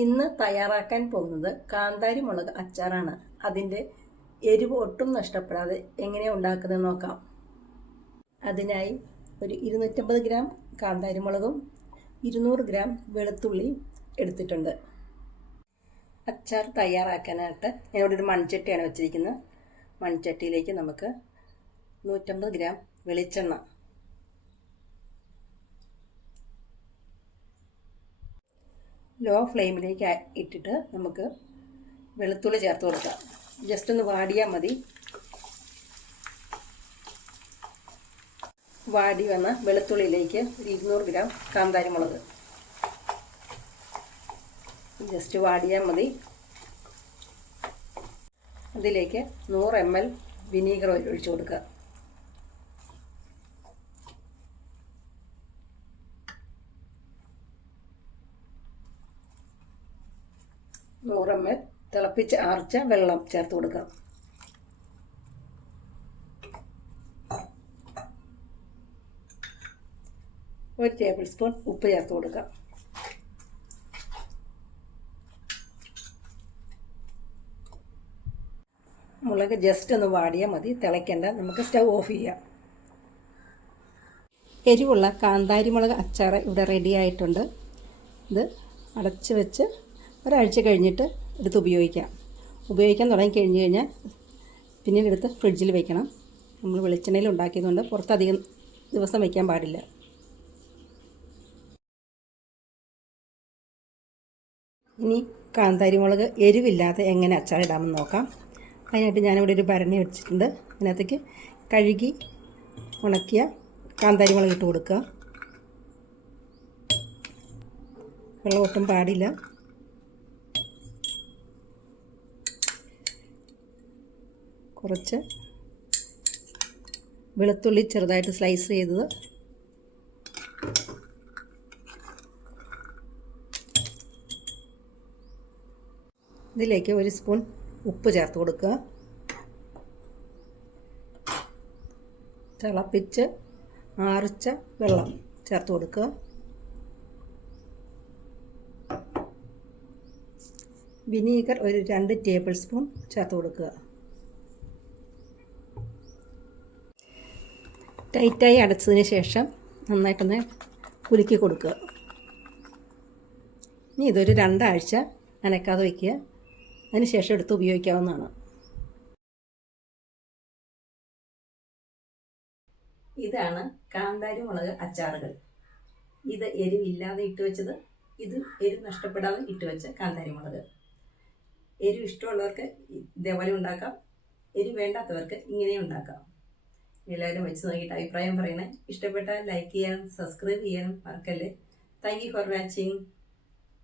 ഇന്ന് തയ്യാറാക്കാൻ പോകുന്നത് കാന്താരി മുളക് അച്ചാറാണ്. അതിന്റെ എരിവ് ഒട്ടും നഷ്ടപ്പെടാതെ എങ്ങനെ ഉണ്ടാക്കുന്നത് നോക്കാം. അതിനായി ഒരു ഇരുന്നൂറ്റമ്പത് ഗ്രാം കാന്താരി മുളകും ഇരുന്നൂറ് ഗ്രാം വെളുത്തുള്ളി എടുത്തിട്ടുണ്ട്. അച്ചാർ തയ്യാറാക്കാനായിട്ട് ഞാനിവിടെ ഒരു മൺചട്ടിയാണ് വെച്ചിരിക്കുന്നത്. മൺചട്ടിയിലേക്ക് നമുക്ക് നൂറ്റമ്പത് ഗ്രാം വെളിച്ചെണ്ണ ലോ ഫ്ലെയിമിലേക്ക് ഇട്ടിട്ട് നമുക്ക് വെളുത്തുള്ളി ചേർത്ത് കൊടുക്കാം. ജസ്റ്റ് ഒന്ന് വാടിയാൽ മതി. വാടി വന്ന വെളുത്തുള്ളിയിലേക്ക് ഒരു ഇരുന്നൂറ് ഗ്രാം കാന്താരി മുളക്. ജസ്റ്റ് വാടിയാൽ മതി. അതിലേക്ക് നൂറ് എം എൽ വിനീഗർ ഒഴിച്ചു കൊടുക്കുക. നൂറ് തിളപ്പിച്ച് ആർച്ച വെള്ളം ചേർത്ത് കൊടുക്കാം. ഒരു ടേബിൾ സ്പൂൺ ഉപ്പ് ചേർത്ത് കൊടുക്കാം. മുളക് ജസ്റ്റ് ഒന്ന് വാടിയാൽ മതി തിളയ്ക്കേണ്ട. നമുക്ക് സ്റ്റവ് ഓഫ് ചെയ്യാം. എരിവുള്ള കാന്താരി മുളക് അച്ചാർ ഇവിടെ റെഡി ആയിട്ടുണ്ട്. ഇത് അടച്ച് വെച്ച് ഒരാഴ്ച കഴിഞ്ഞിട്ട് എടുത്ത് ഉപയോഗിക്കാം. ഉപയോഗിക്കാൻ തുടങ്ങി കഴിഞ്ഞ് കഴിഞ്ഞാൽ പിന്നീട് എടുത്ത് ഫ്രിഡ്ജിൽ വെക്കണം. നമ്മൾ വെളിച്ചെണ്ണയിൽ ഉണ്ടാക്കിയതുകൊണ്ട് പുറത്തധികം ദിവസം വയ്ക്കാൻ പാടില്ല. ഇനി കാന്താരി മുളക് എരിവില്ലാതെ എങ്ങനെ അച്ചാറിടാമെന്ന് നോക്കാം. അതിനായിട്ട് ഞാനിവിടെ ഒരു ഭരണി വെച്ചിട്ടുണ്ട്. അതിനകത്തേക്ക് കഴുകി ഉണക്കിയ കാന്താരി മുളക് ഇട്ട് കൊടുക്കുക. വെള്ളം ഒട്ടും പാടില്ല. കുറച്ച് വെളുത്തുള്ളി ചെറുതായിട്ട് സ്ലൈസ് ചെയ്തത്. ഇതിലേക്ക് ഒരു സ്പൂൺ ഉപ്പ് ചേർത്ത് കൊടുക്കുക. തിളപ്പിച്ച് ആറിച്ച വെള്ളം ചേർത്ത് കൊടുക്കുക. വിനീഗർ ഒരു രണ്ട് ടേബിൾ സ്പൂൺ ചേർത്ത് കൊടുക്കുക. ടൈറ്റായി അടച്ചതിന് ശേഷം നന്നായിട്ടൊന്ന് കുലുക്കി കൊടുക്കുക. ഇനി ഇതൊരു രണ്ടാഴ്ച നനക്കാതെ വയ്ക്കുക. അതിന് ശേഷം എടുത്ത് ഉപയോഗിക്കാവുന്നതാണ്. ഇതാണ് കാന്താരി മുളക് അച്ചാറുകൾ. ഇത് എരിവില്ലാതെ ഇട്ട് വെച്ചത് ഇത് എരിവ് നഷ്ടപ്പെടാതെ ഇട്ട് വെച്ച കാന്താരി മുളക്. എരിവ് ഇഷ്ടമുള്ളവർക്ക് ഇതേപോലെ ഉണ്ടാക്കാം. എരിവ് വേണ്ടാത്തവർക്ക് ഇങ്ങനെയും ഉണ്ടാക്കാം. എല്ലാവരും വെച്ച് നോക്കിയിട്ട് അഭിപ്രായം പറയണേ. ഇഷ്ടപ്പെട്ടാൽ ലൈക്ക് ചെയ്യാനും സബ്സ്ക്രൈബ് ചെയ്യാനും മറക്കല്ലേ. Thank you for watching